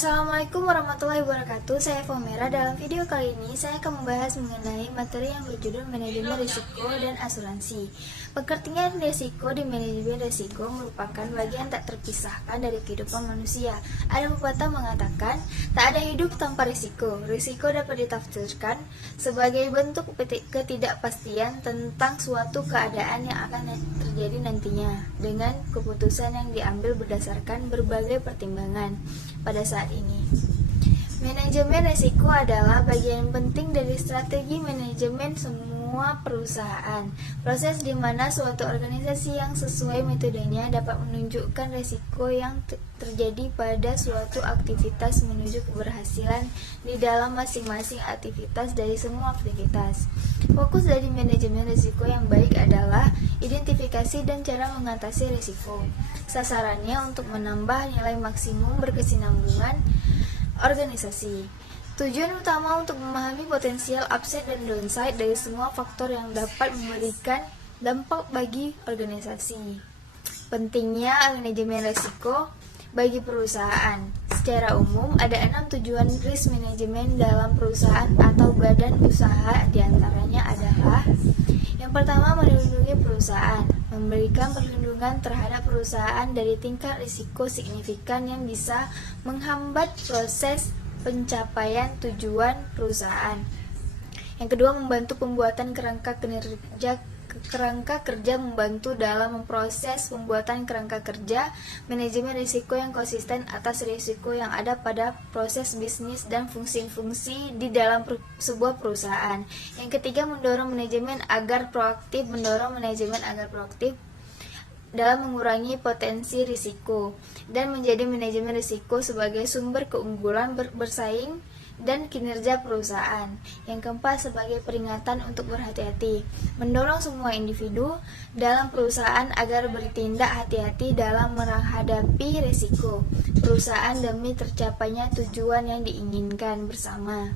Assalamualaikum warahmatullahi wabarakatuh. Saya Fomera. Dalam video kali ini saya akan membahas mengenai materi yang berjudul manajemen risiko dan asuransi. Pengertian risiko di manajemen risiko merupakan bagian tak terpisahkan dari kehidupan manusia. Ada pepatah mengatakan, tak ada hidup tanpa risiko. Risiko dapat ditafsirkan sebagai bentuk ketidakpastian tentang suatu keadaan yang akan terjadi nantinya dengan keputusan yang diambil berdasarkan berbagai pertimbangan. Pada saat ini, manajemen risiko adalah bagian penting dari strategi manajemen semua perusahaan. Proses di mana suatu organisasi yang sesuai metodenya dapat menunjukkan risiko yang terjadi pada suatu aktivitas menuju keberhasilan di dalam masing-masing aktivitas dari semua aktivitas. Fokus dari manajemen risiko yang baik adalah identifikasi dan cara mengatasi risiko. Sasarannya untuk menambah nilai maksimum berkesinambungan organisasi. Tujuan utama untuk memahami potensial upside dan downside dari semua faktor yang dapat memberikan dampak bagi organisasi. Pentingnya manajemen risiko bagi perusahaan. Secara umum, ada 6 tujuan risk management dalam perusahaan atau badan usaha, diantaranya adalah: yang pertama, melindungi perusahaan, memberikan perlindungan terhadap perusahaan dari tingkat risiko signifikan yang bisa menghambat proses pencapaian tujuan perusahaan. Yang kedua, membantu pembuatan kerangka kerja membantu dalam memproses pembuatan kerangka kerja, manajemen risiko yang konsisten atas risiko yang ada pada proses bisnis dan fungsi-fungsi di dalam sebuah perusahaan. Yang ketiga, mendorong manajemen agar proaktif dalam mengurangi potensi risiko dan menjadi manajemen risiko sebagai sumber keunggulan bersaing dan kinerja perusahaan. Yang keempat, sebagai peringatan untuk berhati-hati, mendorong semua individu dalam perusahaan agar bertindak hati-hati dalam menghadapi risiko perusahaan demi tercapainya tujuan yang diinginkan bersama.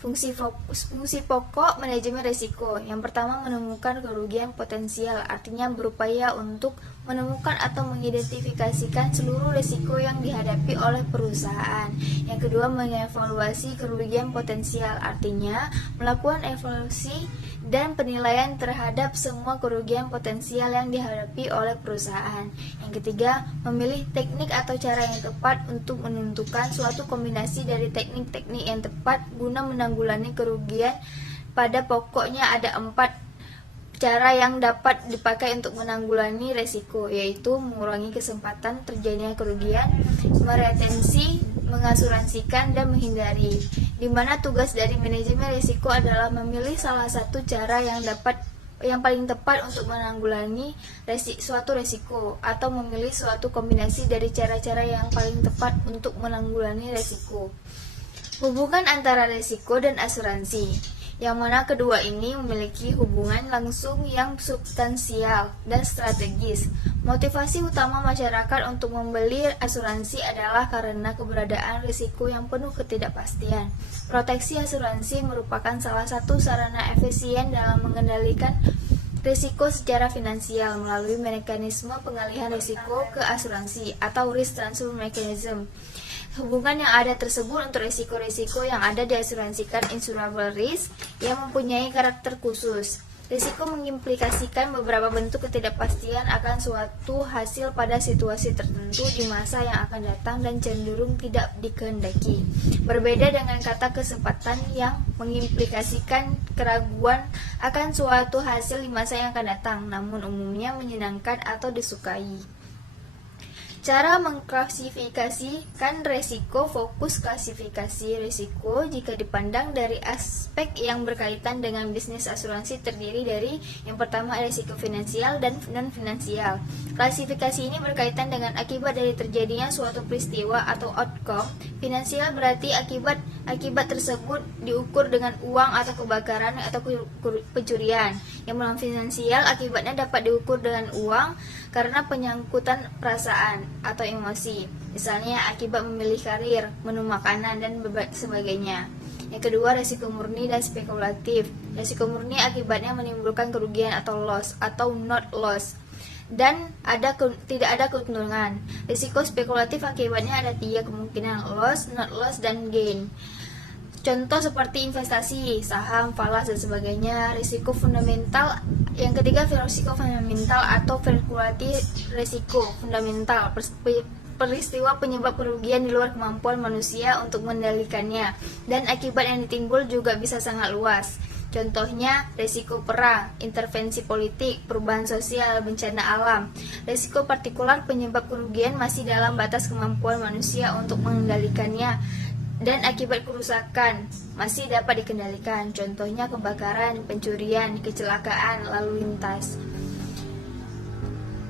Fungsi pokok manajemen risiko. Yang pertama, menemukan kerugian potensial, artinya berupaya untuk menemukan atau mengidentifikasikan seluruh risiko yang dihadapi oleh perusahaan. Yang kedua, mengevaluasi kerugian potensial, artinya melakukan evaluasi dan penilaian terhadap semua kerugian potensial yang dihadapi oleh perusahaan. Yang ketiga, memilih teknik atau cara yang tepat untuk menentukan suatu kombinasi dari teknik-teknik yang tepat guna menanggulangi kerugian. Pada pokoknya ada 4 cara yang dapat dipakai untuk menanggulangi risiko, yaitu mengurangi kesempatan terjadinya kerugian, meretensi, mengasuransikan, dan menghindari. Di mana tugas dari manajemen risiko adalah memilih salah satu cara yang paling tepat untuk menanggulangi suatu risiko, atau memilih suatu kombinasi dari cara-cara yang paling tepat untuk menanggulangi risiko. Hubungan antara risiko dan asuransi, yang mana kedua ini memiliki hubungan langsung yang substansial dan strategis. Motivasi utama masyarakat untuk membeli asuransi adalah karena keberadaan risiko yang penuh ketidakpastian. Proteksi asuransi merupakan salah satu sarana efisien dalam mengendalikan risiko secara finansial melalui mekanisme pengalihan risiko ke asuransi atau risk transfer mechanism. Hubungan yang ada tersebut untuk risiko-risiko yang ada diasuransikan insurable risk yang mempunyai karakter khusus. Risiko mengimplikasikan beberapa bentuk ketidakpastian akan suatu hasil pada situasi tertentu di masa yang akan datang dan cenderung tidak dikehendaki. Berbeda dengan kata kesempatan yang mengimplikasikan keraguan akan suatu hasil di masa yang akan datang, namun umumnya menyenangkan atau disukai. Cara mengklasifikasikan risiko. Fokus klasifikasi risiko jika dipandang dari aspek yang berkaitan dengan bisnis asuransi terdiri dari: yang pertama, risiko finansial dan non-finansial. Klasifikasi ini berkaitan dengan akibat dari terjadinya suatu peristiwa atau outcome. Finansial berarti akibat tersebut diukur dengan uang atau kebakaran atau pencurian. Yang non-finansial, akibatnya dapat diukur dengan uang karena penyangkutan perasaan atau emosi, misalnya akibat memilih karir, menu makanan, dan sebagainya. Yang kedua, risiko murni dan spekulatif. Risiko murni akibatnya menimbulkan kerugian atau loss atau not loss. dan tidak ada keuntungan. Risiko spekulatif akibatnya ada 3 kemungkinan: loss, not loss, dan gain. Contoh seperti investasi, saham, falas, dan sebagainya. Risiko fundamental, yang ketiga risiko fundamental atau spekulatif. Risiko fundamental, peristiwa penyebab kerugian di luar kemampuan manusia untuk mengendalikannya, dan akibat yang ditimbul juga bisa sangat luas. Contohnya, risiko perang, intervensi politik, perubahan sosial, bencana alam. Risiko partikular, penyebab kerugian masih dalam batas kemampuan manusia untuk mengendalikannya, dan akibat kerusakan masih dapat dikendalikan. Contohnya kebakaran, pencurian, kecelakaan lalu lintas.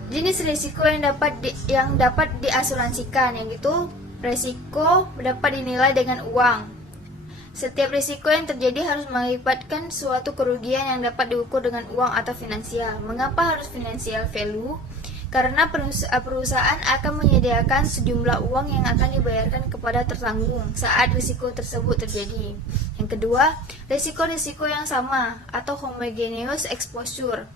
Jenis risiko yang dapat diasuransikan, yaitu risiko dapat dinilai dengan uang. Setiap risiko yang terjadi harus mengakibatkan suatu kerugian yang dapat diukur dengan uang atau finansial. Mengapa harus financial value? Karena perusahaan akan menyediakan sejumlah uang yang akan dibayarkan kepada tertanggung saat risiko tersebut terjadi. Yang kedua, risiko-risiko yang sama atau homogeneous exposure.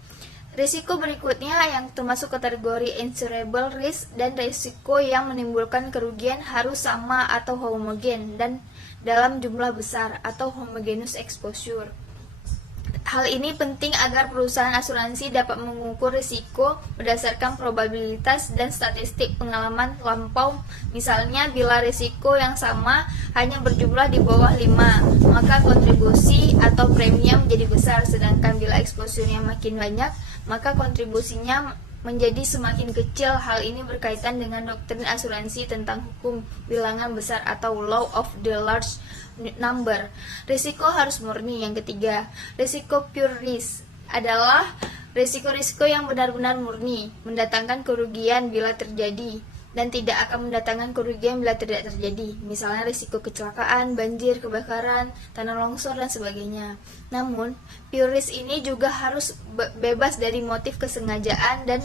Risiko berikutnya yang termasuk kategori insurable risk dan risiko yang menimbulkan kerugian harus sama atau homogen dan dalam jumlah besar atau homogeneous exposure. Hal ini penting agar perusahaan asuransi dapat mengukur risiko berdasarkan probabilitas dan statistik pengalaman lampau. Misalnya, bila risiko yang sama hanya berjumlah di bawah 5, maka kontribusi atau premium menjadi besar, sedangkan bila exposure-nya makin banyak, maka kontribusinya menjadi semakin kecil. Hal ini berkaitan dengan doktrin asuransi tentang hukum bilangan besar atau law of the large number. Risiko harus murni. Yang ketiga, risiko pure risk adalah risiko-risiko yang benar-benar murni, mendatangkan kerugian bila terjadi dan tidak akan mendatangkan kerugian bila tidak terjadi. Misalnya risiko kecelakaan, banjir, kebakaran, tanah longsor, dan sebagainya. Namun, pure risk ini juga harus bebas dari motif kesengajaan dan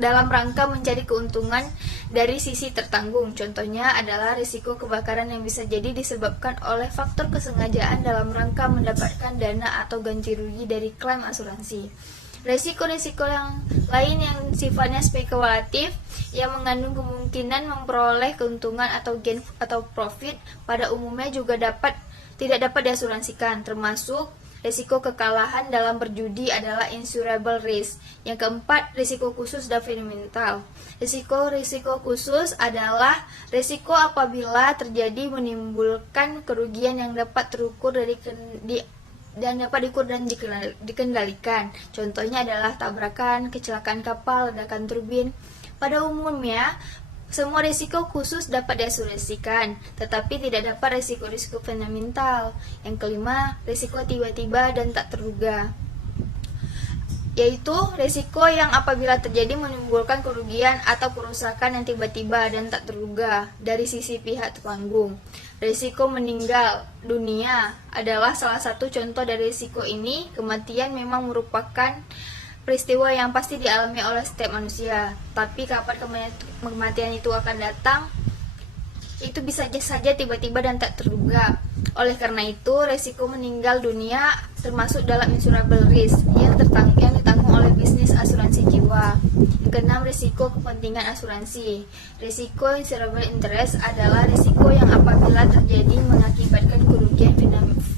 dalam rangka mencari keuntungan dari sisi tertanggung. Contohnya adalah risiko kebakaran yang bisa jadi disebabkan oleh faktor kesengajaan dalam rangka mendapatkan dana atau ganti rugi dari klaim asuransi. Risiko-risiko yang lain yang sifatnya spekulatif yang mengandung kemungkinan memperoleh keuntungan atau gain atau profit pada umumnya juga tidak dapat diasuransikan, termasuk risiko kekalahan dalam berjudi adalah insurable risk. Yang keempat, risiko khusus dan fundamental. Risiko khusus adalah risiko apabila terjadi menimbulkan kerugian yang dapat terukur dan dapat diukur dan dikendalikan. Contohnya adalah tabrakan, kecelakaan kapal, ledakan turbin. Pada umumnya, semua risiko khusus dapat diasuransikan, tetapi tidak dapat risiko-risiko fundamental. Yang kelima, risiko tiba-tiba dan tak terduga, yaitu risiko yang apabila terjadi menimbulkan kerugian atau kerusakan yang tiba-tiba dan tak terduga dari sisi pihak tertanggung. Risiko meninggal dunia adalah salah satu contoh dari risiko ini. Kematian memang merupakan peristiwa yang pasti dialami oleh setiap manusia, tapi kapan kematian itu akan datang, itu bisa saja tiba-tiba dan tak terduga. Oleh karena itu, risiko meninggal dunia termasuk dalam insurable risk yang ditanggung oleh bisnis asuransi jiwa. Yang keenam, risiko kepentingan asuransi. Risiko insurable interest adalah risiko yang apabila terjadi mengakibatkan kerugian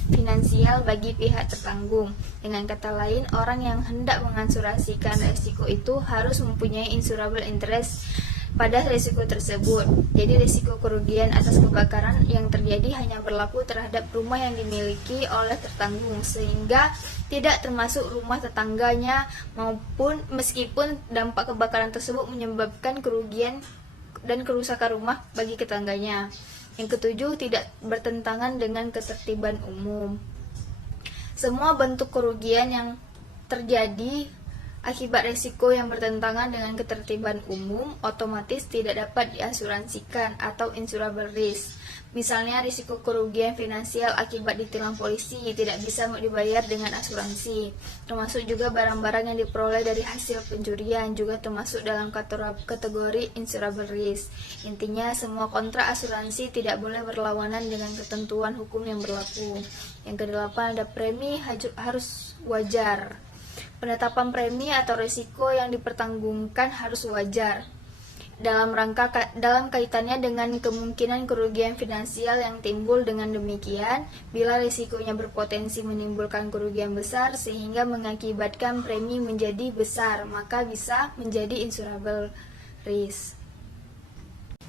finansial bagi pihak tertanggung. Dengan kata lain, orang yang hendak mengasuransikan risiko itu harus mempunyai insurable interest pada risiko tersebut. Jadi risiko kerugian atas kebakaran yang terjadi hanya berlaku terhadap rumah yang dimiliki oleh tertanggung, sehingga tidak termasuk rumah tetangganya, maupun meskipun dampak kebakaran tersebut menyebabkan kerugian dan kerusakan rumah bagi tetangganya. Yang ketujuh, tidak bertentangan dengan ketertiban umum. Semua bentuk kerugian yang terjadi akibat risiko yang bertentangan dengan ketertiban umum otomatis tidak dapat diasuransikan atau insurable risk. Misalnya risiko kerugian finansial akibat ditilang polisi tidak bisa dibayar dengan asuransi. Termasuk juga barang-barang yang diperoleh dari hasil pencurian juga termasuk dalam kategori insurable risk. Intinya, semua kontrak asuransi tidak boleh berlawanan dengan ketentuan hukum yang berlaku. Yang kedelapan, ada premi harus wajar. Penetapan premi atau risiko yang dipertanggungkan harus wajar dalam kaitannya dengan kemungkinan kerugian finansial yang timbul. Dengan demikian, bila risikonya berpotensi menimbulkan kerugian besar sehingga mengakibatkan premi menjadi besar, maka bisa menjadi insurable risk.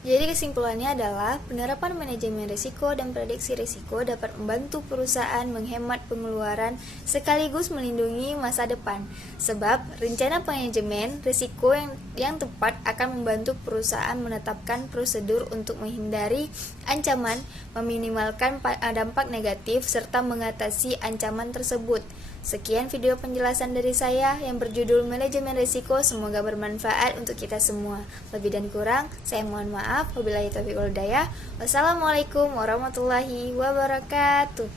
Jadi kesimpulannya adalah penerapan manajemen risiko dan prediksi risiko dapat membantu perusahaan menghemat pengeluaran sekaligus melindungi masa depan. Sebab rencana manajemen risiko yang tepat akan membantu perusahaan menetapkan prosedur untuk menghindari ancaman, meminimalkan dampak negatif, serta mengatasi ancaman tersebut. Sekian video penjelasan dari saya yang berjudul Manajemen Risiko, semoga bermanfaat untuk kita semua. Lebih dan kurang, saya mohon maaf. Wabillahi taufiq wal hidayah. Wassalamualaikum warahmatullahi wabarakatuh.